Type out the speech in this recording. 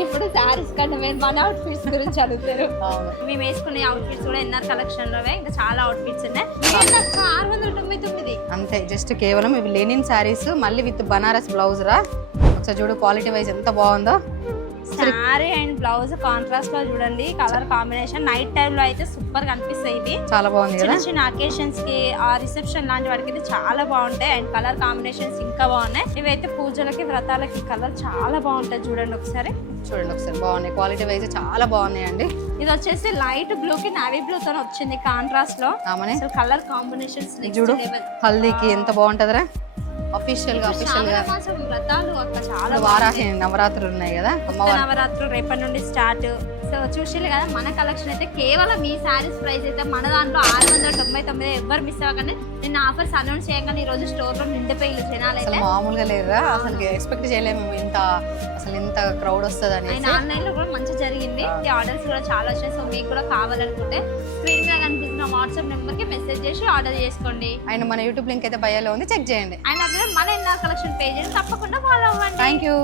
ఇప్పుడు శారీస్ కంటే మీరు మన అవుట్ఫిట్స్ గురించి అడుగుతారు. మేము వేసుకునే అవుట్ఫిట్స్ కూడా ఎన్ఆర్ కలెక్షన్ లోవే. ఇంకా చాలా అవుట్ఫిట్స్ ఉన్నాయి. ఆరు వందల తొంభై తొమ్మిది. అంతే జస్ట్ కేవలం ఇవి లెనిన్ శారీస్ మళ్ళీ విత్ బనారస్ బ్లౌజ్ రా ఒకసారి చూడు క్వాలిటీ వైజ్ ఎంత బాగుందో. శారీ అండ్ బ్లౌజ్ కాంట్రాస్ట్లో చూడండి కలర్ కాంబినేషన్ నైట్ టైం లో అయితే సూపర్ కనిపిస్తాయి ఇవి. చాలా బాగుంది కదా? చిన్న చిన్న అకేషన్స్కి ఆ రిసెప్షన్ లాంటి వాటికి అయితే చాలా బాగుంటాయి. అండ్ కలర్ కాంబినేషన్స్ ఇంకా బాగున్నాయి. ఇవైతే పూజలకి వ్రతాలకి కలర్ చాలా బాగుంటాయి చూడండి ఒకసారి. చూడండి ఒకసారి బాగున్నాయి. క్వాలిటీ వైజ్ చాలా బాగున్నాయండి ఇది వచ్చేసి లైట్ బ్లూ కి నావీ బ్లూ తో వచ్చింది కాంట్రాస్ట్లో. కలర్ కాంబినేషన్స్ చూడు హల్దీకి ఎంత బాగుంటదిరా? అఫీషియల్గా అఫీషియల్గా. వ్రతాలు అక్క చాలా వారాహి నవరాత్రులు ఉన్నాయి కదా అమ్మవారి. నవరాత్రులు రేపటి నుండి స్టార్ట్. సో చూసారు కదా మన కలెక్షన్ అయితే కేవలం ఈ శారీస్ ప్రైస్ అయితే మన దాంట్లో ఆరు వందల తొంభై తొమ్మిది ఎవరు మిస్ అవ్వకండి. నిన్న ఆఫర్స్ అనౌన్స్ చేయగానే ఈ రోజు స్టోర్లో నిండిపోయి జనాలు అయితే. మామూలుగా లేదురా అసలు ఎక్స్పెక్ట్ చేయలేము ఇంత అసలు ఇంత క్రౌడ్ వస్తుంది అనేసి ఆన్లైన్లో కూడా మంచి జరిగింది. ఆర్డర్స్ కూడా చాలా వచ్చాయి సో మీకు కూడా కావాలనుకుంటే స్క్రీన్ మీద కనిపిస్తున్న వాట్సాప్ నెంబర్కి మెసేజ్ చేసి ఆర్డర్ చేసుకోండి. అండ్ మన యూట్యూబ్ లింక్ అయితే బయోలో ఉంది చెక్ చేయండి. అండ్ మన ఎన్ఆర్ కలెక్షన్ పేజ్ తప్పకుండా ఫాలో అవ్వండి. Thank you